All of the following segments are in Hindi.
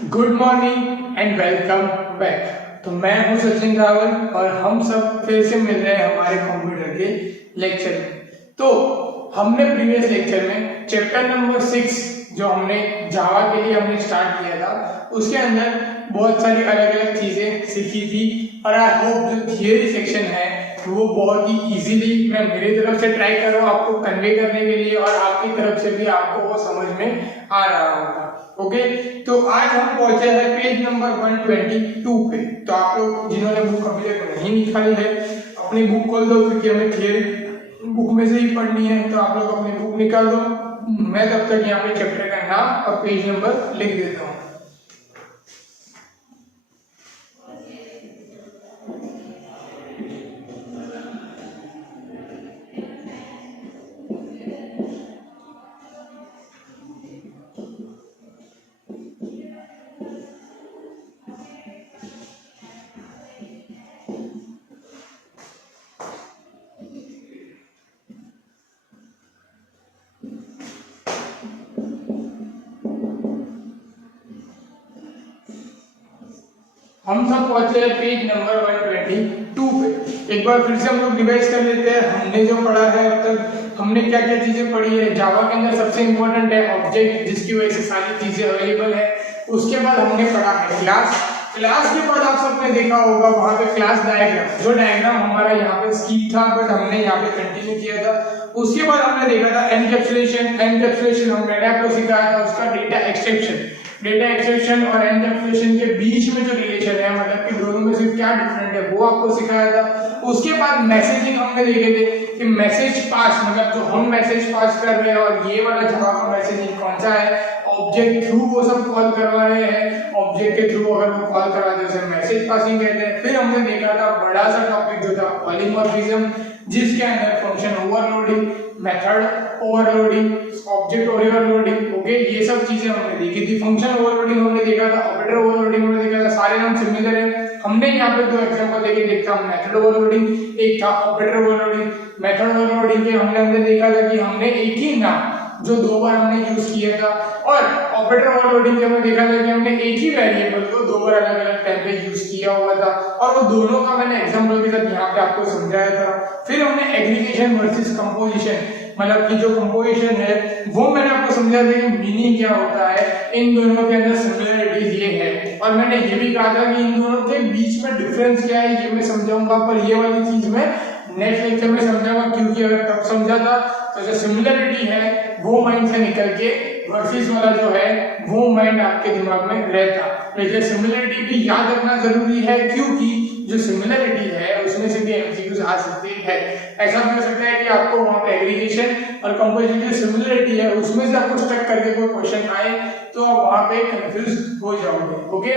Good morning and welcome back. तो मैं हूं सचिन रावल और हम सब फिर से मिल रहे हैं हमारे कंप्यूटर के लेक्चर में। तो हमने प्रीवियस लेक्चर में चैप्टर नंबर 6 जो हमने जावा के लिए हमने स्टार्ट किया था उसके अंदर बहुत सारी अलग अलग चीजें सीखी थी और आई होप जो थियरी सेक्शन है वो बहुत ही इजीली मैं मेरी तरफ से ट्राई कर रहा हूँ आपको कन्वे करने के लिए और आपकी तरफ से भी आपको वो समझ में आ रहा होगा। ओके, तो आज हम पहुंचे हैं पेज नंबर 122 पे। तो आप लोग जिन्होंने बुक अभी तक नहीं निकाली है अपनी बुक खोल दो, क्योंकि हमें थियरी बुक में से ही पढ़नी है। तो आप लोग अपनी बुक निकाल दो, मैं तब तक यहाँ पे चैप्टर का नाम और पेज नंबर लिख देता हूँ। हम सब पहुंचे हैं पेज नंबर 122 पे। एक बार फिर से हम लोग रिवाइज कर लेते हैं हमने जो पढ़ा है अब तक। हमने क्या क्या चीजें पढ़ी है। जावा के अंदर सबसे इंपॉर्टेंट है ऑब्जेक्ट, जिसकी वजह से सारी चीजें अवेलेबल है। उसके बाद हमने पढ़ा है क्लास। क्लास के बाद आप सबने देखा होगा वहां पे क्लास डायग्राम, जो डायग्राम हमारा यहाँ पे स्किप था बट हमने यहाँ पे कंटिन्यू किया था। उसके बाद हमने देखा था एनकैप्सुलेशन। एनकैप्सुलेशन हमने आपको सिखाया था उसका डेटा एक्सट्रैक्शन। डेटा एक्सट्रैक्शन और एनकैप्सुलेशन के बीच में जो रिलेशन है, मतलब कि दोनों में से क्या डिफरेंट है, वो आपको सिखाया था। उसके बाद मैसेजिंग हमने देखे थे कि मैसेज पास, मतलब जो हम मैसेज पास कर रहे हैं और ये वाला जवाब का मैसेजिंग कौन सा है, ऑब्जेक्ट थ्रू वो सब कॉल करवा रहे हैं। ऑब्जेक्ट के थ्रू अगर वो कॉल करवाते हैं उसे मैसेज पासिंग कहते हैं। फिर हमने देखा था बड़ा सा टॉपिक जो था पॉलीमॉर्फिज्म, जिसके अंदर function overloading, method overloading, object overloading, okay, ये सब चीजें हमने देखी थी। फंक्शन ओवरलोडिंग हमने देखा था, ऑपरेटर ओवरलोडिंग हमने देखा था। सारे नाम सिमिलर है। हमने यहाँ पे दो एग्जांपल देखे, एक था मेथड ओवरलोडिंग, एक था ऑपरेटर ओवरलोडिंग। मेथड ओवरलोडिंग के हमने देखा था कि हमने एक ही नाम जो दो बार हमने यूज किया था, और ऑपरेटर ओवरलोडिंग के हमने देखा था कि हमने एक ही वेरिएबल को दो बार अलग अलग टाइम पे यूज किया हुआ था, और वो दोनों का मैंने एग्जांपल के साथ यहाँ पे आपको समझाया था। फिर हमने एग्रीगेशन वर्सेस कंपोजिशन, मतलब कि जो कंपोजिशन है वो मैंने आपको समझाया था कि मीनिंग क्या होता है, इन दोनों के अंदर सिमिलरिटीज ये है, और मैंने ये भी कहा था कि इन दोनों के बीच में डिफरेंस क्या है ये मैं समझाऊंगा, पर ये वाली चीज मैं नेक्स्ट लेक्चर में समझाऊंगा, क्योंकि अगर तब समझा था तो जो सिमिलरिटी है वो माइंड से निकल के वर्सेस वाला जो है वो माइंड आपके दिमाग में रहता। लेकिन सिमिलरिटी भी याद रखना जरूरी है, क्योंकि जो सिमिलरिटी है उसमें से भी एमसीक्यूज आ सकते हैं। ऐसा भी हो सकता है कि आपको वहां पे एग्रीगेशन और कंपोजिशन की सिमिलरिटी है उसमें से आपको स्टक करके कोई क्वेश्चन आए तो आप वहां पे कंफ्यूज हो जाओगे। ओके,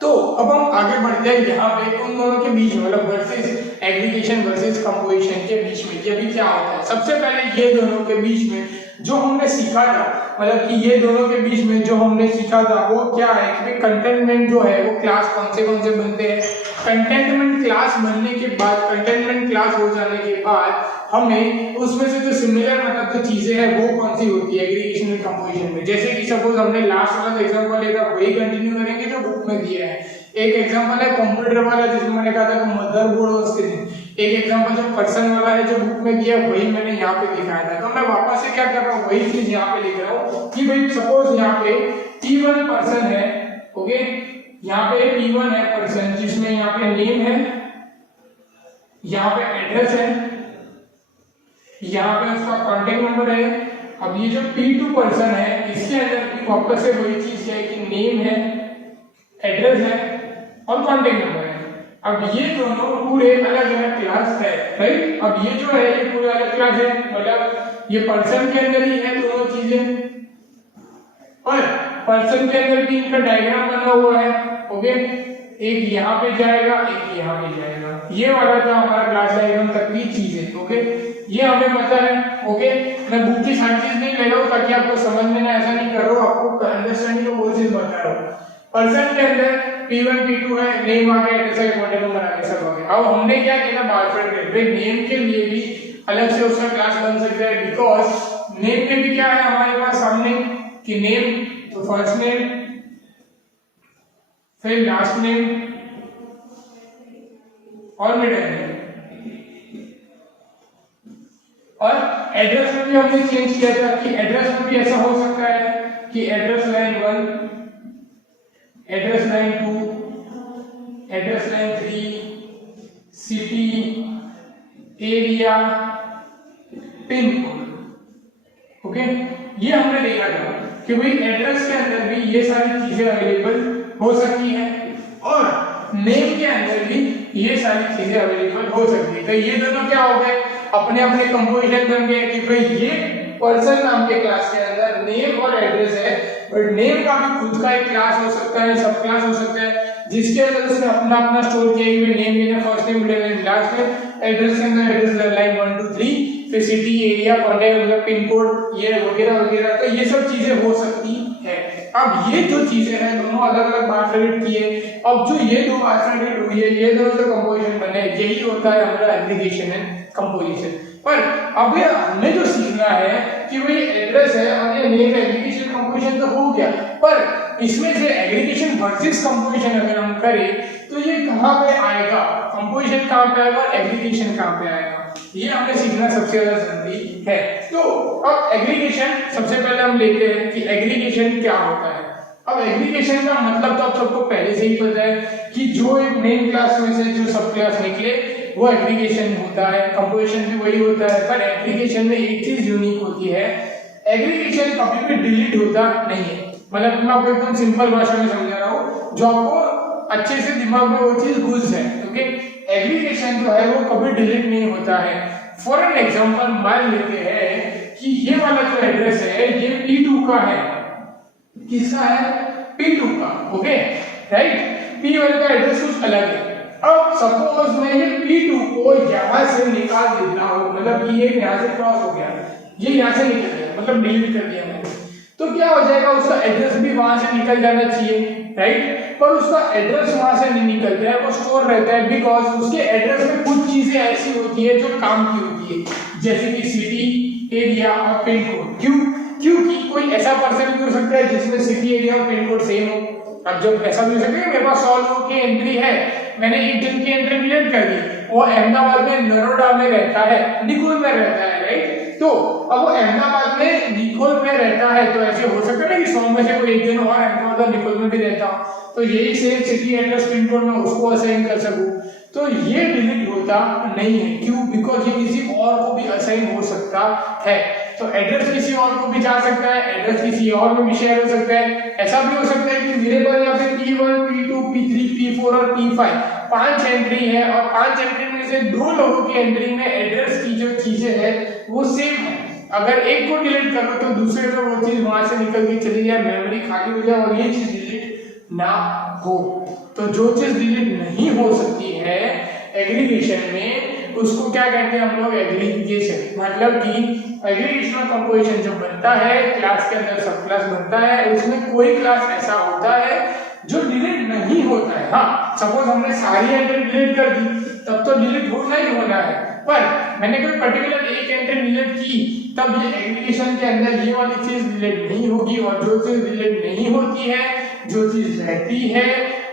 तो अब हम आगे बढ़ते हैं यहाँ पे उन दोनों के बीच में, मतलब वर्सेस एग्रीगेशन वर्सेस कंपोजिशन के बीच में ये भी क्या होता है। सबसे पहले ये दोनों के बीच में जो हमने सीखा था, मतलब कि ये दोनों के बीच में जो हमने सीखा था वो क्या है कि कंटेनमेंट जो है वो क्लास कौन से बनते हैं। कंटेनमेंट क्लास बनने के बाद, कंटेनमेंट क्लास हो जाने के बाद हमें उसमें से जो सिमिलर मतलब जो चीजें हैं वो कौन सी होती है एग्रीगेशन और कंपोजिशन में। जैसे कि सपोज हमने लास्ट वाला एग्जांपल लिया था वही कंटिन्यू करेंगे जो बुक में दिया है। एक एग्जांपल है कंप्यूटर वाला जिसमें मैंने कहा था कि मदरबोर्ड और स्क्रीन। एक एग्जांपल जो पर्सन वाला है जो बुक में दिया है वही मैंने यहाँ पे दिखाया था। तो मैं वापस से क्या कर रहा हूँ, वही चीज यहाँ पे लिख रहा हूँ कि भाई सपोज यहाँ पे P1 पर्सन है, ओके, यहाँ पे P1 है पर्सन जिसमें यहाँ पे नेम है, यहाँ पे एड्रेस है, यहाँ पे उसका कॉन्टेक्ट नंबर है। अब ये जो P2 पर्सन है इसके अंदर भी वापस से वही चीज है कि नेम है, एड्रेस है और कॉन्टेक्ट नंबर है। अब ये दोनों पूरे अलग अलग क्लास है, राइट। अब ये जो है ये पूरे अलग क्लास है, मतलब ये पर्सन के अंदर ही है दोनों चीजें, और पर्सन के अंदर भी इनका डायग्राम बना हुआ है, ओके। एक यहाँ पे जाएगा एक यहाँ पे जाएगा, ये वाला जो हमारा क्लास डायग्राम तक की चीज है, ओके, ये हमें पता है, ओके। मैं बुक की सारी चीज नहीं ले रहा हूँ ताकि आपको समझ में ना, ऐसा नहीं कर रहा हूँ, आपको अंडरस्टैंडिंग को वो चीज बता रहा हूँ। पर्सन के अंदर P1 P2 है, नेम आ गया, एड्रेस है, कॉन्टैक्ट नंबर आ गया, सब आ गया। अब हमने क्या किया बारफेट करके नेम के लिए भी अलग से उसका क्लास बन सकता है, बिकॉज नेम में भी क्या है हमारे पास सामने कि नेम, तो फर्स्ट नेम फिर लास्ट नेम और मिडिल नेम। और एड्रेस में भी हमने चेंज किया था कि एड्रेस में भी ऐसा हो सकता है कि address line 1, address line 2, address line 3, city, area, pin code. Okay, ये हमने देखा था कि भाई एड्रेस के अंदर भी ये सारी चीजें अवेलेबल हो सकती हैं और नेम के अंदर भी ये सारी चीजें अवेलेबल हो सकती है। तो ये दोनों क्या हो गए, अपने अपने कंपोजिशन बन गए कि भाई ये पर्सन नाम के क्लास के अंदर नेम और एड्रेस है, बट नेम का भी खुद का एक क्लास हो सकता है, सब क्लास हो सकता है, जिसके अंदर उसने अपना अपना स्टोर किया है। नेम में first name, middle name, last name, address के अंदर एड्रेस लाइन 1 2 3, फिर सिटी, एरिया, कॉन्टैक्ट, मतलब पिन कोड, ये वगैरह वगैरह। तो ये सब चीजें हो सकती है। अब ये जो चीजें हैं दोनों अलग अलग बाइफरकेट किए। अब जो ये दो बाइफरकेट हुई है, ये दोनों जो कंपोजिशन बने, यही होता है हमारा एग्रीगेशन एंड कंपोजिशन। पर अब ये हमें जो सीखना है कि भाई एड्रेस है और ये नेम एग्रीगेशन कंपोजिशन तो हो गया, पर इसमें से एग्रीगेशन वर्सेस कंपोजिशन अगर हम करें तो ये कहां पे आएगा, कंपोजिशन कहां पे आएगा और एग्रीगेशन कहां पे आएगा, ये हमें सीखना सबसे ज्यादा जरूरी है। तो अब एग्रीगेशन सबसे पहले हम लेते हैं कि एग्रीगेशन क्या होता है। अब एग्रीगेशन का मतलब तो आप सबको पहले से ही पता है कि जो एक मेन क्लास में से जो सब क्लास निकले वो एग्रीगेशन होता है। कंपोजिशन भी वही होता है, पर एग्रीगेशन में एक चीज यूनिक होती है, एग्रीगेशन कभी भी डिलीट होता नहीं है। मतलब मैं आपको एकदम सिंपल भाषा में समझा रहा हूँ जो आपको अच्छे से दिमाग में वो चीज घुस जाए। क्योंकि एग्रीगेशन जो है वो कभी डिलीट नहीं होता है। फॉर एन एग्जांपल मान लेते हैं कि ये वाला जो एड्रेस है ये P2 का है। किसका है? P2 का। Okay, right. P वाले का एड्रेस कुछ अलग है। अब सपोज मैं ये P2 को यहां से निकाल देता हूं, मतलब ये यहां से क्रॉस हो गया, ये यहां से निकल गया, मतलब डिलीट कर दिया मैंने, तो क्या हो जाएगा, उसका एड्रेस भी वहां से निकल जाना चाहिए, राइट। पर उसका एड्रेस वहां से नहीं निकलता है, वो स्टोर रहता है, बिकॉज उसके एड्रेस में कुछ चीजें ऐसी होती है जो काम की होती है, जैसे कि सिटी, एरिया और पिन कोड। क्यों? क्योंकि कोई ऐसा पर्सन भी हो सकता है जिसमें सिटी, एरिया और पिन कोड सेम हो। अब जब ऐसा भी हो सकता है मेरे पास 100 लोगों की एंट्री है, मैंने एक जन की एंट्री डिलीट कर दी, वो अहमदाबाद में नरोडा में रहता है, निकोल में रहता है, राइट। तो अब वो अहमदाबाद में निकोल में रहता है, तो ऐसे हो सकता है ना कि 100 में से कोई एक जन और अहमदाबाद और निकोल में भी रहता हो, तो यही same city address pin code में उसको असाइन कर सकूं, तो ये डिलीट होता नहीं है। क्यों? बिकॉज ये किसी और को भी असाइन हो सकता है। तो एड्रेस किसी और को भी जा सकता है, एड्रेस किसी और में भी शेयर हो सकता है। ऐसा भी हो सकता है कि मेरे पास यहाँ पे P1, P2, P3, P4 और P5 5 एंट्री है, और 5 एंट्री में से 2 लोगों की एंट्री में एड्रेस की जो चीजें है वो सेम है। अगर एक को डिलीट करो तो दूसरे को वो चीज वहां से निकल के चली जाए, मेमोरी खाली हो जाए और ये चीज डिलीट ना हो। तो जो चीज डिलीट नहीं हो सकती है एग्रीगेशन में, उसको क्या कहते हैं हम लोग? एग्रीगेशन। मतलब कि एग्रीगेशन और कंपोजिशन जब बनता है, क्लास के अंदर सब क्लास बनता है, उसमें कोई क्लास ऐसा होता है जो डिलीट नहीं होता है। हाँ, सपोज हमने सारी एंट्री डिलीट कर दी, तब तो डिलीट होना ही होना है, पर मैंने कोई पर्टिकुलर एक एंट्री डिलीट की, तब ये एग्रीगेशन के अंदर ये वाली चीज डिलीट नहीं होगी, और जो चीज डिलीट नहीं होती है, जो चीज रहती है,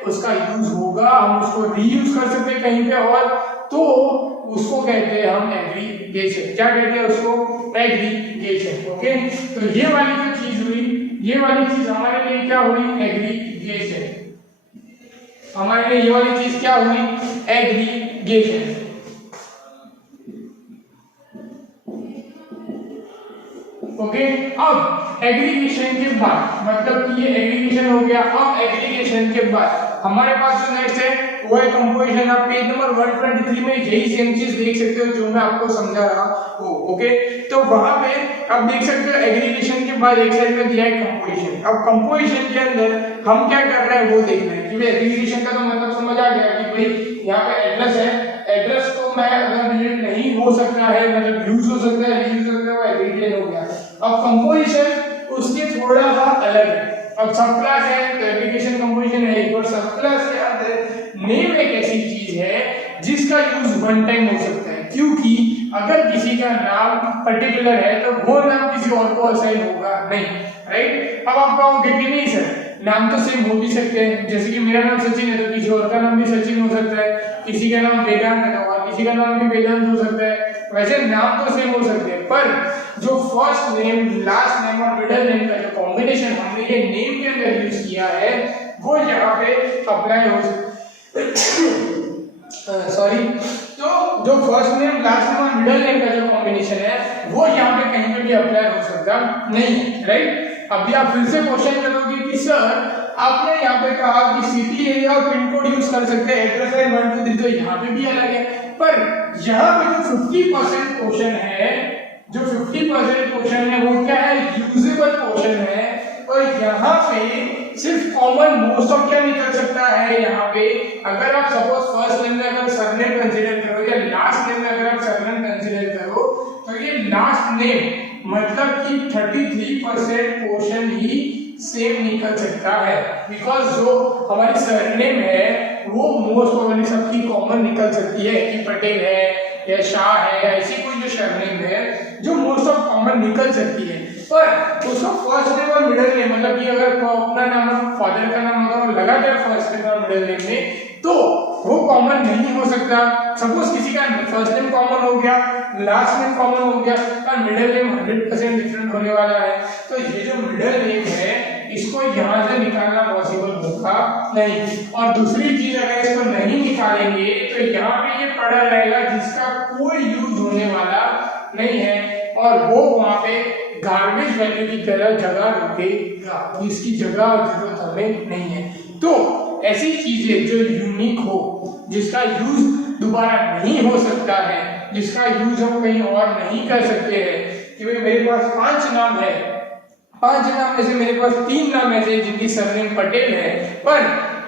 उसका यूज होगा, हम उसको रीयूज कर सकते हैं कहीं पे और, तो उसको कहते हैं हम एग्रीगेशन। क्या कहते हैं उसको? एग्रीगेशन। ओके, तो ये वाली जो चीज हुई, ये वाली चीज हमारे लिए क्या हुई? एग्रीगेशन। हमारे लिए ये वाली चीज क्या हुई? एग्रीगेशन। ओके, अब एग्रीगेशन के बाद, मतलब कि ये एग्रीगेशन हो गया। अब एग्रीगेशन के बाद हमारे पास जो नेक्स्ट है वो है कंपोजिशन। आप पेज नंबर 123 में यही सेम चीज देख सकते हो जो मैं आपको समझा रहा हूं। ओके, तो वहां पे आप देख सकते हो एग्रीगेशन के बाद एक साइड में दिया है कंपोजिशन। अब कंपोजिशन के अंदर हम क्या कर रहे हैं वो देखना है कि एग्रीगेशन का तो मतलब समझ आ गया कि भाई यहाँ पे एड्रेस है, एड्रेस को मैं अगर डिलीट नहीं हो सकता है, मतलब यूज हो सकता है, रीयूज हो सकता है, वो एग्रीगेशन हो गया। अब कंपोजिशन उसके थोड़ा सा अलग है। अब सब क्लास है तो एग्रीगेशन कंपोजिशन है, और सब क्लास के अंदर नेम एक ऐसी चीज है जिसका यूज वन टाइम हो सकता है, क्योंकि अगर किसी का नाम पर्टिकुलर है तो वो नाम किसी और को असाइन होगा नहीं, राइट। अब आप कहोगे कि नहीं सर नाम तो सेम हो भी सकते हैं, जैसे कि मेरा नाम सचिन है तो किसी और का नाम भी सचिन हो सकता है, किसी का नाम वेदांत है और किसी का नाम भी वेदांत हो सकता है। वैसे नाम तो सेम हो सकते हैं, पर जो फर्स्ट नेम, लास्ट नेम और मिडिल नेम का जो कॉम्बिनेशन हमने ये नेम के अंदर यूज किया है वो यहाँ पे अप्लाई हो सॉरी तो जो फर्स्ट नेम, लास्ट नेम और मिडिल नेम का जो कॉम्बिनेशन है वो यहाँ पे कहीं पे भी अप्लाई हो सकता नहीं है, राइट। अभी आप फिर से क्वेश्चन करोगे कि सर आपने यहाँ पे कहा कि सिटी एरिया और पिन कोड यूज कर सकते हैं, एड्रेस लाइन 1 2 3 तो यहाँ पे भी अलग है, पर यहाँ पे जो 50% क्वेश्चन है, जो 50% क्वेश्चन है वो क्या है, यूजेबल क्वेश्चन है। और यहाँ पे सिर्फ कॉमन मोस्ट ऑफ क्या निकल सकता है, यहाँ पे अगर आप सपोज फर्स्ट नेम में अगर सरनेम कंसीडर करो या लास्ट नेम में अगर आप सरनेम कंसीडर करो तो ये लास्ट नेम मतलब कि 33% क्वेश्चन ही सेम निकल सकता है, बिकॉज जो हमारी सरनेम है वो मोस्ट प्रोबेबली सबकी कॉमन निकल सकती है कि पटेल है या शाह है या ऐसी कोई जो सरनेम है जो मोस्ट ऑफ कॉमन निकल सकती है। पर उसका फर्स्ट नेम और मिडिल नेम मतलब कि अगर अपना नाम फादर का नाम अगर लगा गया फर्स्ट नेम और मिडिल नेम में तो वो कॉमन नहीं हो सकता। सपोज किसी का फर्स्ट नेम कॉमन हो गया, लास्ट नेम कॉमन हो गया, पर मिडिल नेम 100% डिफरेंट होने वाला है, तो ये जो मिडिल नेम है इसको यहाँ से निकालना पॉसिबल होगा नहीं। और दूसरी चीज अगर इसको नहीं निकालेंगे तो यहाँ पे ये पड़ा रहेगा जिसका कोई यूज होने वाला नहीं है और वो वहाँ पे गार्बेज वैल्यू की तरह जगह रुकेगा, इसकी जगह जरूरत हमें नहीं है। तो ऐसी चीजें जो यूनिक हो, जिसका यूज दोबारा नहीं हो सकता है, जिसका यूज हम कहीं और नहीं कर सकते हैं, कि भाई मेरे पास 5 नाम है, 5 नाम में से मेरे पास 3 नाम ऐसे जिनकी सरनेम पटेल है, पर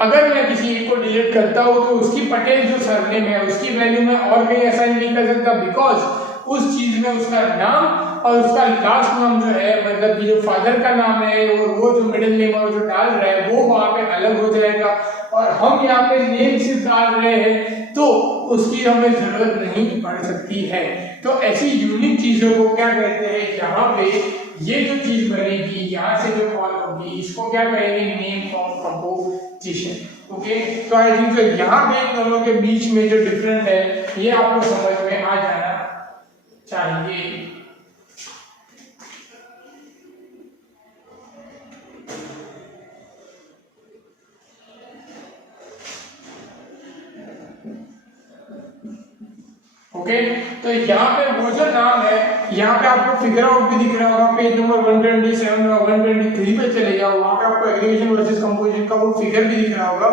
अगर मैं किसी एक को डिलीट करता हूँ तो उसकी पटेल जो सरनेम है उसकी वैल्यू में और कहीं असाइन नहीं कर सकता, बिकॉज उस चीज में उसका नाम और उसका लास्ट नाम जो है मतलब कि जो फादर का नाम है और वो जो मिडिल नेम और जो डाल रहा है वो वहां पे अलग हो जाएगा और हम यहाँ पे नेम सिर्फ डाल रहे हैं तो उसकी हमें जरूरत नहीं पड़ सकती है। तो ऐसी यूनिक चीजों को क्या कहते हैं, यहाँ पे ये जो चीज बनेगी यहाँ से जो कॉल होगी इसको क्या कहेंगे, नेम फॉर्म कंपोजिशन। ओके, तो आई थिंक यहाँ पे इन दोनों के बीच में जो डिफरेंट है ये आपको समझ में आ जाना चाहिए। ओके, तो यहाँ पे वो जो नाम है यहाँ पे आपको फिगर आउट भी दिख रहा होगा, पेज नंबर 127 और 123 पे चले जाओ, वहाँ पे आपको एग्रीगेशन वर्सेस कंपोजिशन का वो फिगर भी दिख रहा होगा।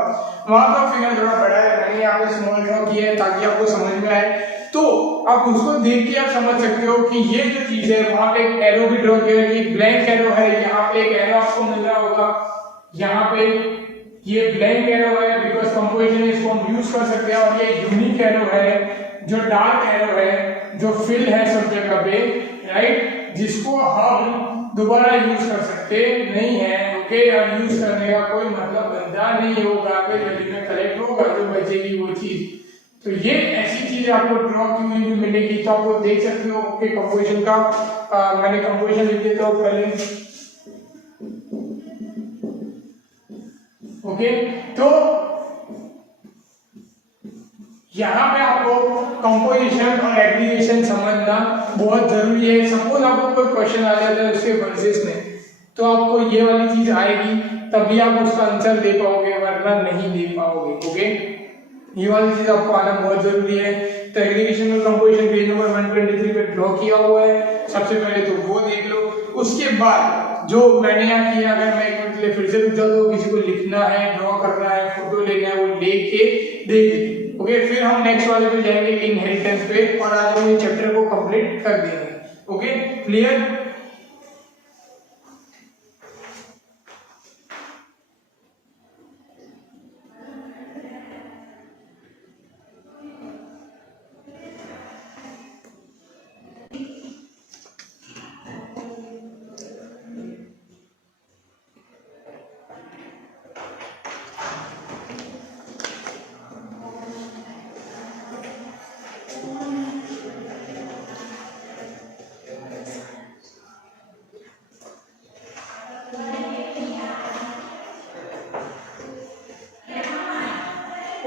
वहाँ का फिगर थोड़ा बड़ा है, मैंने यहाँ पे स्मॉल ड्रॉ किया है ताकि आपको समझ में आए, तो आप उसको देख के आप समझ सकते हो कि ये जो चीज है वहाँ पे एक एरो भी ड्रॉ किया है, एक ब्लैंक एरो है, यहाँ पे एक एरो आपको मिल रहा होगा, यहाँ पे ये ब्लैंक एरो है बिकॉज कंपोजिशन इसको हम यूज कर सकते हैं, और ये यूनिक एरो है जो डार्क एरो है जो फिल है सब जगह पे, राइट, जिसको हम दोबारा यूज कर सकते नहीं है। ओके, और यूज करने का कोई मतलब बनता नहीं होगा, कोई वैल्यू में कलेक्ट होगा जो बचेगी वो चीज। तो ये ऐसी चीज आपको ड्रॉ की हुई भी मिलेगी, तो आप वो देख सकते हो। ओके, कंपोजिशन का मैंने कंपोजिशन लिख देता हूँ पहले। ओके, तो यहाँ पे आपको कंपोजिशन और एग्रीगेशन समझना बहुत जरूरी है। सपोज आपको कोई क्वेश्चन आ जाता है उसके वर्सेस में, तो आपको ये वाली चीज आएगी तभी आप उसका आंसर दे पाओगे, वरना नहीं दे पाओगे। ओके, ये वाली चीज आपको आना बहुत जरूरी है। तो एग्रीगेशन और कंपोजिशन पेज नंबर 123 पे ड्रॉ किया हुआ है, सबसे पहले तो वो देख लो। उसके बाद जो मैंने यहाँ किया, अगर मैं एक मिनट के लिए फिर से पूछा तो किसी को लिखना है, ड्रॉ करना है, फोटो लेना है, वो लेके देख। ओके, फिर हम नेक्स्ट वाले पे जाएंगे इनहेरिटेंस पे, और आज हम इस चैप्टर को कंप्लीट कर देंगे। Okay, clear?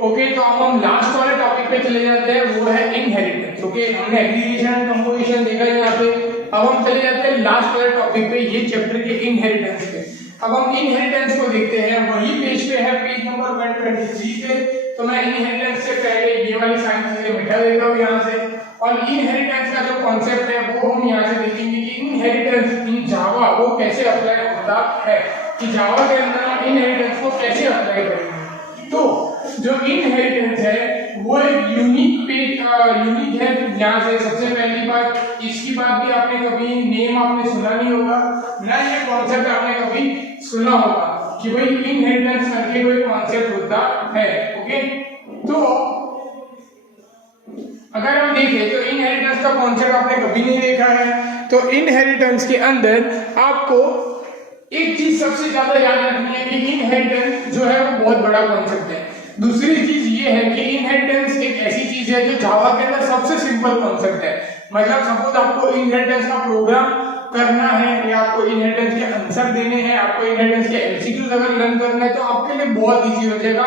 ओके, तो अब हम लास्ट वाले टॉपिक पे चले जाते हैं, वो है इनहेरिटेंस। ओके, हमने एग्रीगेशन एंड कंपोजिशन देखा है यहाँ पे। अब हम चले जाते हैं लास्ट वाले टॉपिक पे, ये चैप्टर के इनहेरिटेंस पे। अब हम इनहेरिटेंस को देखते हैं, वही पेज पे है, पेज नंबर 123 पे। तो मैं इनहेरिटेंस से पहले ये वाली सारी चीजें मिटा देता हूँ यहाँ से, और इनहेरिटेंस का जो कॉन्सेप्ट है वो हम यहाँ से देखेंगे कि इनहेरिटेंस इन जावा वो कैसे अप्लाई होता है, कि जावा के अंदर हम इनहेरिटेंस को कैसे अप्लाई करेंगे। तो जो इनहेरिटेंस है वो एक यूनिक है। यहाँ से सबसे पहली बात, इसकी बात भी आपने कभी नेम आपने सुना नहीं होगा ना, ये कॉन्सेप्ट आपने कभी सुना होगा कि भाई इनहेरिटेंस करके कोई कॉन्सेप्ट होता है। ओके, तो अगर हम देखें तो इनहेरिटेंस का कॉन्सेप्ट आपने कभी नहीं देखा है, तो इनहेरिटेंस के अंदर आपको एक चीज सबसे ज्यादा याद रखनी है कि इनहेरिटेंस जो है वो बहुत बड़ा कॉन्सेप्ट है। दूसरी चीज ये है कि इनहेरिटेंस एक ऐसी चीज है जो जावा के अंदर सबसे सिंपल कॉन्सेप्ट है। मतलब सपोज आपको इनहेरिटेंस का प्रोग्राम करना है या आपको इनहेरिटेंस के आंसर देने हैं, आपको इनहेरिटेंस के एमसीक्यूज अगर रन करना है, तो आपके लिए बहुत इजी हो जाएगा।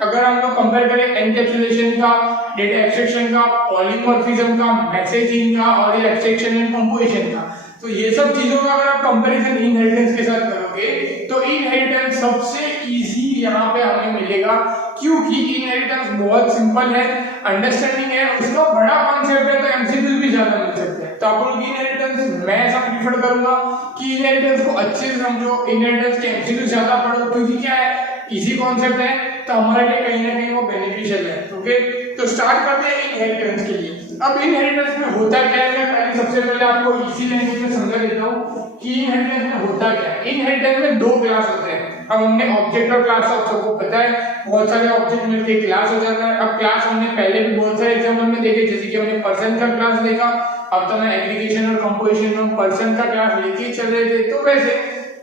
अगर हम लोग कंपेयर करें एनकैप्सुलेशन का, डेटा एक्सट्रैक्शन का, पॉलीमॉर्फिज्म का, मैसेजिंग का और ये एक्सट्रैक्शन एंड कंपोजिशन का, तो ये सब चीजों का अगर आप कंपैरिजन इनहेरिटेंस के साथ करोगे तो इनहेरिटेंस सबसे इजी यहाँ पे हमें मिलेगा, क्योंकि इनहेरिटेंस बहुत सिंपल है, अंडरस्टैंडिंग है, उसका बड़ा कॉन्सेप्ट है, तो एमसीक्यूज भी ज्यादा मिल सकते हैं। तो आप लोग इनहेरिटेंस मैं ऐसा प्रीफर करूंगा कि इनहेरिटेंस को अच्छे से समझो, इनहेरिटेंस के एमसीक्यूज ज्यादा पढ़ो, क्योंकि क्या है इजी कॉन्सेप्ट है, तो हमारे लिए कहीं ना कहीं वो बेनिफिशियल है। ओके, तो स्टार्ट करते हैं इनहेरिटेंस के लिए। अब इनहेरिटेंस में होता क्या है, मैं सबसे पहले आपको इसी लैंग्वेज में समझा देता हूँ कि इनहेरिटेंस में होता क्या है। इनहेरिटेंस में दो क्लास होते हैं। अब हमने ऑब्जेक्ट और क्लास आप सबको पता है, बहुत सारे ऑब्जेक्ट मिलके क्लास हो जाता है। अब क्लास हमने पहले भी बहुत सारे एग्जाम्पल में देखे, जैसे कि हमने पर्सन का क्लास देखा, अब तो मैं एग्रीगेशन और कंपोजिशन में पर्सन का क्लास लेके चल रहे थे। तो वैसे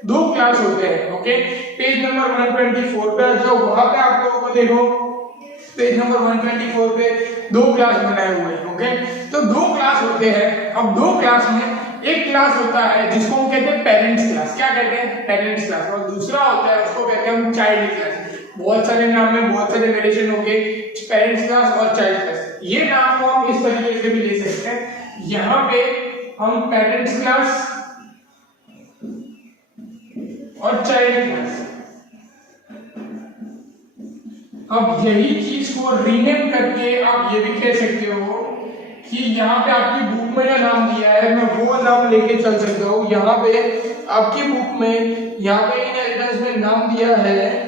दो क्लास होते हैं। ओके, पेज नंबर 124 पे जाओ, वहां पे आप लोगों को देखो पेज नंबर 124 पे दो क्लास बनाए हुए हैं। ओके, तो दो क्लास होते हैं। अब दो क्लास में एक क्लास होता है जिसको हम कहते हैं पेरेंट्स क्लास। क्या कहते हैं? Parents class. और दूसरा होता है उसको कहते हैं हम चाइल्ड क्लास। बहुत सारे नाम में बहुत सारे वेरिएशन होंगे, पेरेंट्स क्लास और चाइल्ड क्लास। ये नाम को हम इस तरीके से भी ले सकते हैं। यहाँ पे हम पेरेंट्स क्लास और चाइल्ड क्लास, अब यही चीज को रीनेम करके आप ये भी कह सकते हो कि यहाँ पे आपकी बुक में जो नाम दिया है मैं वो नाम लेके चल सकता हूँ। यहाँ पे आपकी बुक में यहाँ पे इनहेरिटेंस में नाम दिया है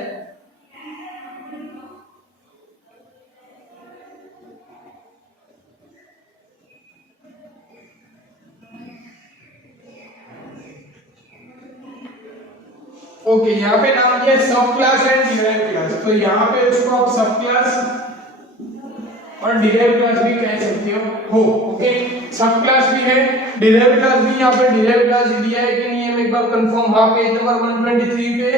ओके, यहाँ पे नाम दिया सब क्लास एंड डिराइव्ड क्लास। तो यहाँ पे उसको आप सब क्लास और डिराइव्ड क्लास भी कह सकते हो। ओके, सब क्लास भी है, डिराइव्ड क्लास भी। यहाँ पे डिराइव्ड क्लास दिया है कि नहीं है एक बार कंफर्म। हाँ, पेज नंबर 123 पे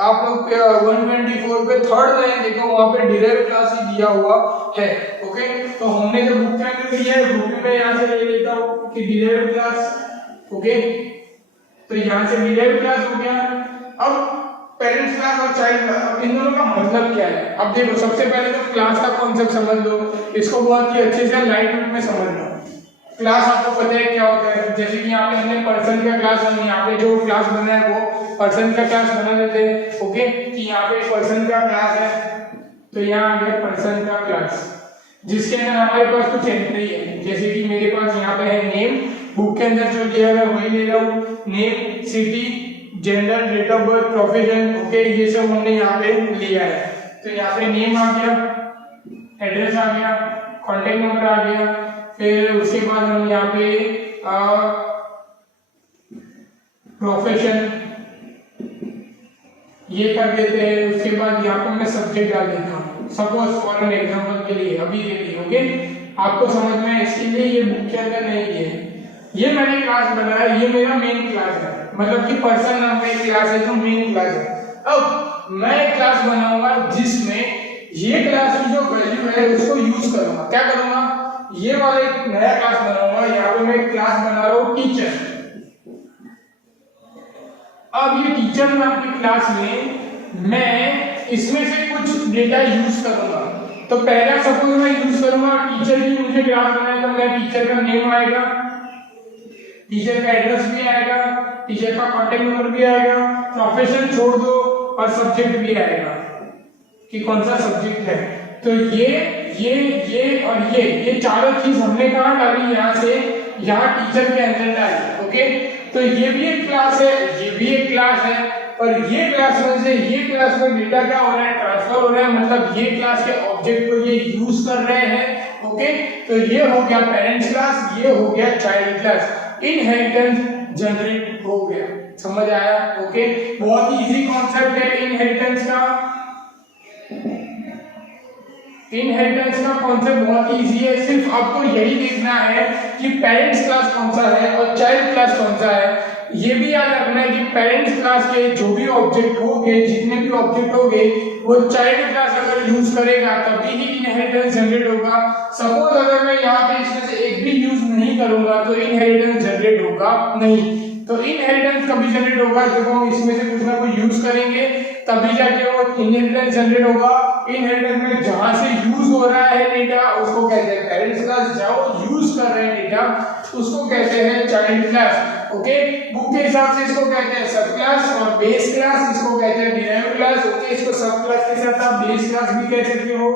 आप लोग 124 पे थर्ड लाइन देखो, वहाँ पे डिराइव्ड क्लास ही दिया हुआ है। ओके, तो हमने जो बुक के अंदर दिया है बुक में यहाँ से ले लेता हूँ कि डिराइव्ड क्लास। ओके, तो यहाँ से डिराइव्ड क्लास हो गया। अब पेरेंट्स क्लास और चाइल्ड क्लास, इन दोनों का मतलब क्या है? अब देखो, सबसे पहले तो क्लास का कॉन्सेप्ट समझ लो, इसको बहुत ही अच्छे से लाइट वेट में समझ लो। क्लास आपको पता है क्या होता है, जैसे कि यहाँ पे हमने पर्सन का क्लास, हम यहाँ पे जो क्लास बना है वो पर्सन का क्लास बना देते हैं। ओके, कि यहाँ पे पर्सन का क्लास है, तो यहाँ आ गया पर्सन का क्लास, जिसके अंदर हमारे पास कुछ एंट्री है। जैसे कि मेरे पास यहाँ पे है नेम, बुक के अंदर जो दिया है वही ले रहा हूँ, name, city, gender, date of birth, profession. Okay, ये सब हमने यहाँ पे लिया है। तो यहाँ पे नेम आ गया, एड्रेस आ गया, कॉन्टेक्ट नंबर आ गया, फिर उसके बाद हम यहाँ पे प्रोफेशन ये कर देते हैं। उसके बाद यहाँ पे मैं सब्जेक्ट डाल देता हूँ, सपोज फॉर एन एग्जांपल के लिए अभी ये ली। ओके, आपको समझ में, इसके लिए ये बुक के अंदर नहीं है, ये मैंने क्लास बनाया, ये मेरा मेन क्लास है, मतलब कि पर्सन नाम का क्लास है जो मेन क्लास है। अब मैं एक क्लास बनाऊंगा जिसमें ये क्लास की जो वैल्यू है उसको यूज करूंगा। क्या करूंगा? ये वाला एक नया क्लास बनाऊंगा, यहाँ पे मैं एक क्लास बना रहा हूँ टीचर। अब ये टीचर नाम की क्लास में मैं इसमें से कुछ डेटा यूज करूंगा। तो पहला सपोज मैं यूज करूंगा टीचर की, मुझे क्लास बनाना है तो मैं टीचर का नेम आएगा, टीचर का एड्रेस भी आएगा, टीचर का कॉन्टेक्ट नंबर भी आएगा, प्रोफेशन छोड़ दो और सब्जेक्ट भी आएगा कि कौन सा सब्जेक्ट है। तो ये और ये चारों चीज हमने कहाँ डाली, यहाँ से यहाँ टीचर के अंदर डाली। ओके, तो ये भी एक क्लास है, ये भी एक क्लास है, और ये क्लास में से ये क्लास में डेटा क्या हो रहा है, ट्रांसफर हो रहा है, मतलब ये क्लास के ऑब्जेक्ट को ये यूज कर रहे हैं। ओके, तो ये हो गया पेरेंट्स क्लास, ये हो गया चाइल्ड क्लास, इनहेरिटेंस जनरेट हो गया। समझ आया? ओके, बहुत ही इजी कॉन्सेप्ट है इनहेरिटेंस का। इनहेरिटेंस का कॉन्सेप्ट बहुत ही इजी है, सिर्फ आपको यही देखना है कि पेरेंट्स क्लास कौन सा है और चाइल्ड क्लास कौन सा है। ये भी याद रखना है कि पेरेंट्स क्लास के जो भी ऑब्जेक्ट होंगे, जितने भी ऑब्जेक्ट होंगे, वो चाइल्ड क्लास अगर यूज करेगा तभी ही इनहेरिटेंस जनरेट होगा। सपोज अगर मैं यहाँ पे इसमें से एक भी यूज नहीं करूंगा तो इनहेरिटेंस जनरेट होगा नहीं। तो इनहेरिटेंस कभी जनरेट होगा जब हम इसमें से कुछ ना कुछ यूज करेंगे, तभी जाके वो इनहेरिटेंस जनरेट होगा। इनहेरिटेंस में जहां से यूज हो रहा है डेटा उसको कहते हैं पेरेंट्स क्लास, जहां यूज कर रहे हैं डेटा उसको कहते हैं चाइल्ड क्लास। ओके, बुक के हिसाब से इसको कहते हैं सब क्लास, और बेस क्लास इसको कहते हैं डिराइव्ड क्लास। ओके, इसको सब क्लास के साथ आप बेस क्लास भी कह सकते हो,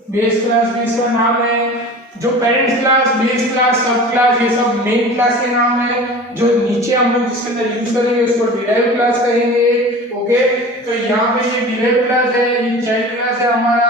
बेस क्लास भी इसका नाम है। जो पेरेंट्स क्लास, बेस क्लास, सब क्लास, ये सब मेन क्लास के नाम है। जो नीचे हम लोग जिसके अंदर यूज करेंगे उसको डिराइव्ड क्लास कहेंगे। ओके, तो यहाँ पे ये डिराइव्ड क्लास है, ये चाइल्ड क्लास है हमारा।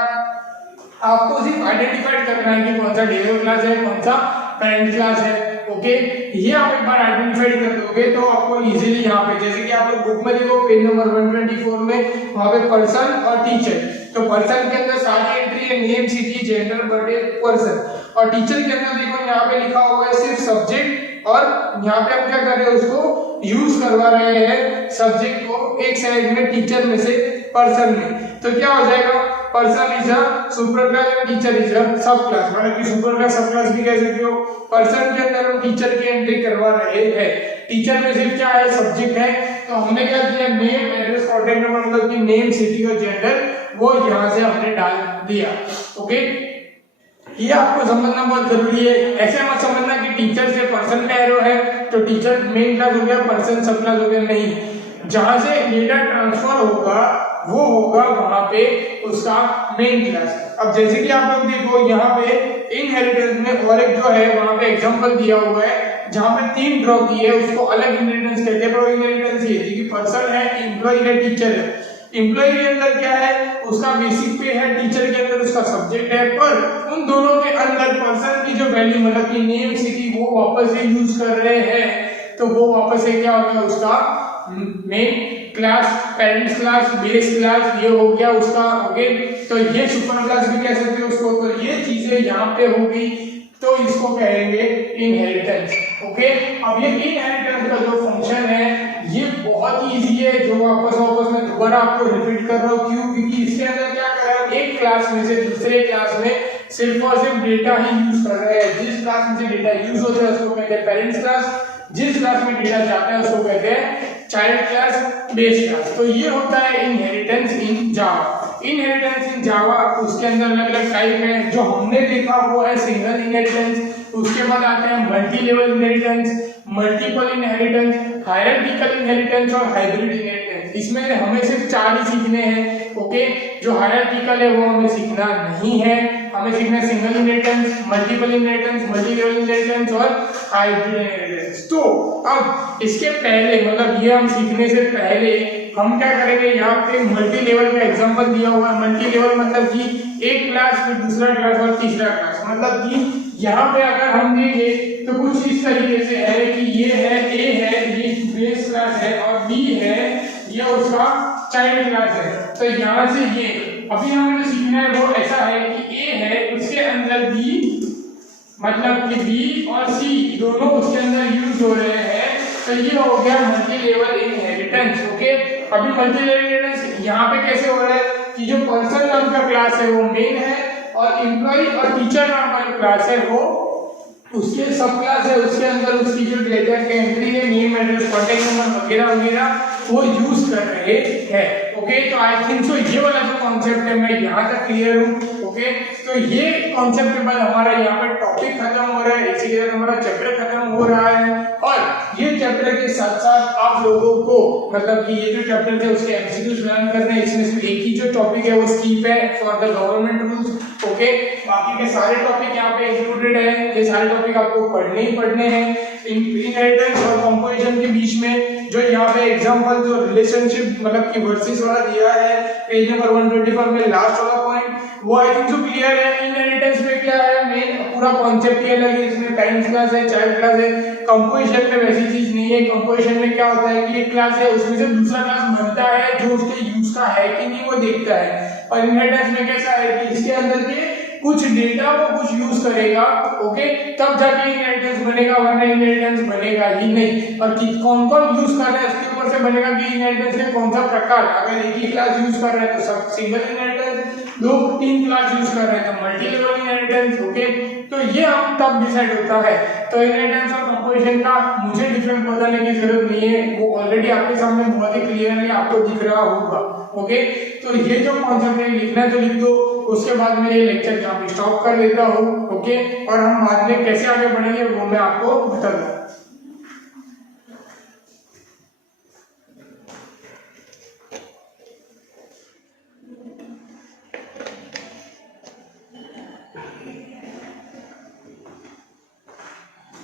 आपको सिर्फ आइडेंटिफाई करना है कि कौन सा डिराइव्ड क्लास है, कौन सा पेरेंट क्लास है। ओके, ये आप एक बार आइडेंटिफाई कर दोगे तो आपको इजीली यहाँ पे, जैसे कि आप लोग बुक में देखो पेज नंबर 124 में, वहाँ पे पर्सन और टीचर, तो पर्सन के अंदर सारी एंट्री है, name, city, gender, birthday, person, और टीचर के अंदर देखो यहाँ पे लिखा हुआ है सिर्फ सब्जेक्ट, और यहाँ पे हम क्या कर रहे हैं उसको यूज करवा रहे हैं सब्जेक्ट को एक साइड में, टीचर में से पर्सन में। तो क्या हो जाएगा, person is a super class and teacher is a सब क्लास, मतलब कि सुपर क्लास सब क्लास भी कह सकते हो। पर्सन के अंदर हम टीचर की एंट्री करवा रहे हैं, टीचर में सिर्फ क्या है, सब्जेक्ट है। तो हमने क्या किया, नेम, एड्रेस, कॉन्टैक्ट नंबर, मतलब कि नेम, सिटी और जेंडर वो यहाँ से हमने डाल दिया। ओके, ये आपको समझना बहुत जरूरी है। ऐसे मत समझना कि टीचर से पर्सन का एरो है तो टीचर मेन क्लास हो गया, पर्सन सब क्लास हो गया, नहीं। जहां से डेटा ट्रांसफर होगा वो होगा वहां पे उसका मेन क्लास। अब जैसे कि आप लोग देखो यहाँ पे इनहेरिटेंस में और एक जो है वहां पे एग्जांपल दिया हुआ है जहां पे 3 ड्रॉ की है, उसको अलग इनहेरिटेंस कहते हैं। पर इनहेरिटेंस ये है कि पर्सन है, एम्प्लॉय है, टीचर है। एम्प्लॉय के अंदर क्या है, उसका बेसिक पे है, टीचर के अंदर उसका सब्जेक्ट है, पर उन दोनों के अंदर पर्सन की जो वैल्यू, मतलब कि नेम, सिटी, वो वापस से यूज कर रहे हैं, तो वो वापस से क्या हो गया, उसका main class, parents class, base class, ये हो गया उसका। ओके, तो ये सुपर क्लास भी कह सकते हो उसको। तो ये चीजें यहाँ पे होगी, तो इसको कहेंगे इनहेरिटेंस। ओके, अब ये इनहेरिटेंस का जो फंक्शन है ये बहुत इजी है, जो वापस मैं दोबारा आपको रिपीट कर रहा हूँ। क्यों? क्योंकि इसके अंदर क्या कर रहे हैं, एक क्लास में से दूसरे क्लास में सिर्फ और सिर्फ डेटा ही यूज कर रहे हैं। जिस क्लास में से डेटा यूज होता है उसको कहते हैं पेरेंट्स क्लास, जिस क्लास में डेटा जाता है उसको कहते हैं चाइल्ड क्लास, बेस क्लास। तो ये होता है inheritance in Java. Inheritance in जावा उसके अंदर अलग अलग टाइप है, जो हमने देखा वो है सिंगल इनहेरिटेंस, उसके बाद आते हैं multi level inheritance, multiple inheritance, hierarchical inheritance और हाइब्रिड इनहेरिटेंस। इसमें हमें सिर्फ 4 ही सीखने हैं। ओके, जो हायरार्किकल है वो हमें सीखना नहीं है, हमें सीखना है single inheritance, multiple inheritance, multi level inheritance और हाइब्रिड इनहेरिटेंस। तो अब इसके पहले, मतलब ये हम सीखने से पहले हम क्या करेंगे, यहाँ पे मल्टी लेवल का एग्जांपल दिया हुआ है। मल्टी लेवल मतलब कि एक क्लास, फिर दूसरा क्लास और तीसरा क्लास, मतलब कि यहाँ पे अगर हम देखें तो कुछ इस तरीके से है कि ये है ए है, ये बेस क्लास है, और बी है, ये उसका चाइल्ड क्लास है। तो यहाँ से ये अभी हमें जो सीखना है वो ऐसा है कि ए है, उसके अंदर बी, मतलब कि बी और सी दोनों उसके अंदर यूज हो रहे हैं। तो ये हो गया मल्टी लेवल इनहेरिटेंस। ओके, अभी मल्टी लेवल इनहेरिटेंस यहाँ पे कैसे हो रहा है कि जो पर्सन नाम का क्लास है वो मेन है, और एम्प्लॉय और टीचर नाम का जो क्लास है वो उसके सब क्लास है, उसके अंदर उसकी जो डेटा की एंट्री है, नेम, एड्रेस, कॉन्टैक्ट नंबर वगैरह वगैरह, वो यूज कर रहे हैं। ओके, तो आई थिंक सो ये वाला जो कॉन्सेप्ट है मैं यहाँ तक क्लियर हूँ। ओके, तो ये कॉन्सेप्ट के बाद हमारा यहाँ पे टॉपिक खत्म हो रहा है, इसी के साथ हमारा चैप्टर खत्म हो रहा है। और ये चैप्टर के साथ साथ आप लोगों को मतलब कि ये जो चैप्टर थे उसके एमसीक्यूज लर्न करने हैं, इसमें से एक ही जो टॉपिक है वो स्किप है for the government rules. Okay, बाकी के सारे टॉपिक यहाँ पे इंक्लूडेड है, ये सारे टॉपिक आपको पढ़ने ही पढ़ने हैं। इनहेरिटेंस और कंपोजिशन के बीच में जो यहाँ पे एग्जांपल जो रिलेशनशिप मतलब कि वर्सेस वाला दिया है पेज नंबर 124 में लास्ट वाला पॉइंट, वो आई थिंक सो क्लियर है। इनहेरिटेंस में क्या है, मेन पूरा कॉन्सेप्ट ही अलग है, इसमें टाइम्स क्लास है, चाइल्ड क्लास है। कंपोजिशन में वैसी चीज नहीं है। कंपोजिशन में क्या होता है कि एक क्लास है उसमें से दूसरा क्लास बनता है जो उसके यूज का है कि नहीं वो देखता है। और इनहेरिटेंस में कैसा है कि इसके अंदर के कुछ डेटा वो कुछ यूज करेगा, ओके, तब जाके इनहेरिटेंस बनेगा, वरना इनहेरिटेंस बनेगा ही नहीं। और कौन कौन यूज कर रहा है उसके ऊपर से बनेगा कि इनहेरिटेंस के कौन सा प्रकार। अगर एक ही क्लास यूज कर रहा है तो सब सिंगल इनहेरिटेंस, दो तीन क्लास यूज कर रहे हैं तो मल्टी लेवल इनहेरिटेंस। ओके, तो ये हम तब डिसाइड होता है। तो इनहेरिटेंस और कंपोजिशन का मुझे डिफरेंस बताने की जरूरत नहीं है, वो ऑलरेडी आपके सामने बहुत ही क्लियरली आपको दिख रहा होगा। ओके, तो ये जो कॉन्सेप्ट है लिखना है तो लिख दो, उसके बाद मैं ये लेक्चर यहाँ पे स्टॉप कर देता हूँ। ओके, और हम बाद में कैसे आगे बढ़ेंगे वो मैं आपको बता दूँ।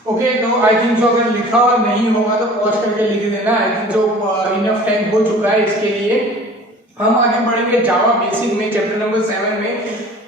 ओके, तो आई थिंक जो अगर लिखा नहीं होगा तो पॉज करके लिख देना। आई थिंक जो इनफ टाइम हो चुका है इसके लिए। हम आगे बढ़ेंगे जावा बेसिक में, चैप्टर नंबर 7 में।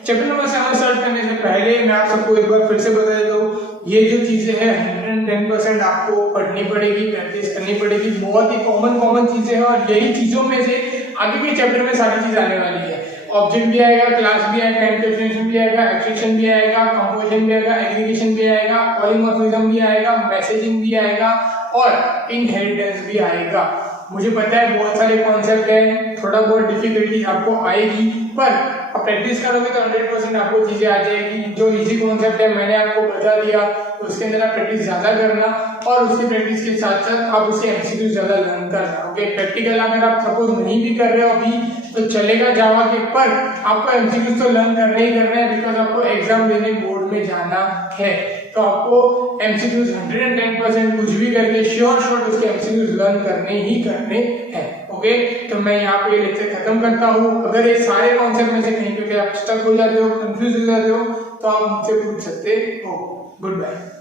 चैप्टर नंबर 7 स्टार्ट करने से पहले मैं आप सबको एक बार फिर से बता देता हूँ, ये जो चीजें हैं 110% आपको पढ़नी पड़ेगी, प्रैक्टिस करनी पड़ेगी। बहुत ही कॉमन चीजें हैं और यही चीजों में से आगे के चैप्टर में सारी चीज आने वाली है। ऑब्जेक्ट भी आएगा, क्लास भी आएगा, एनकैप्सुलेशन भी आएगा, एक्सट्रैक्शन भी आएगा, कंपोजिशन भी आएगा, एग्रीगेशन भी आएगा, पॉलीमॉर्फिज्म भी आएगा, मैसेजिंग भी आएगा और इनहेरिटेंस भी आएगा। मुझे पता है बहुत सारे कॉन्सेप्ट हैं, थोड़ा बहुत डिफिकल्टी आपको आएगी, पर आप प्रैक्टिस करोगे तो 100% आपको चीजें आ जाएगी। जो इजी कॉन्सेप्ट है मैंने आपको बता दिया, तो उसके अंदर आप प्रैक्टिस ज्यादा करना और उसकी प्रैक्टिस के साथ साथ आप उसके एमसीक्यू ज्यादा लर्न करना। ओके, प्रैक्टिकल अगर आप सपोज नहीं भी कर रहे हो अभी तो चलेगा जावा के, पर आपको एमसीक्यू तो लर्न करना ही करना है, बिकॉज आपको एग्जाम देने बोर्ड में जाना है। तो आपको एमसीक्यूज 110% कुछ भी करके श्योर उसके एमसीक्यूज लर्न करने ही करने हैं। ओके, तो मैं यहाँ पे लेक्चर खत्म करता हूँ। अगर ये सारे कॉन्सेप्ट में से कहीं पे आप स्टक हो जाते हो, कंफ्यूज हो जाते हो, तो आप मुझसे पूछ सकते हो। Good bye.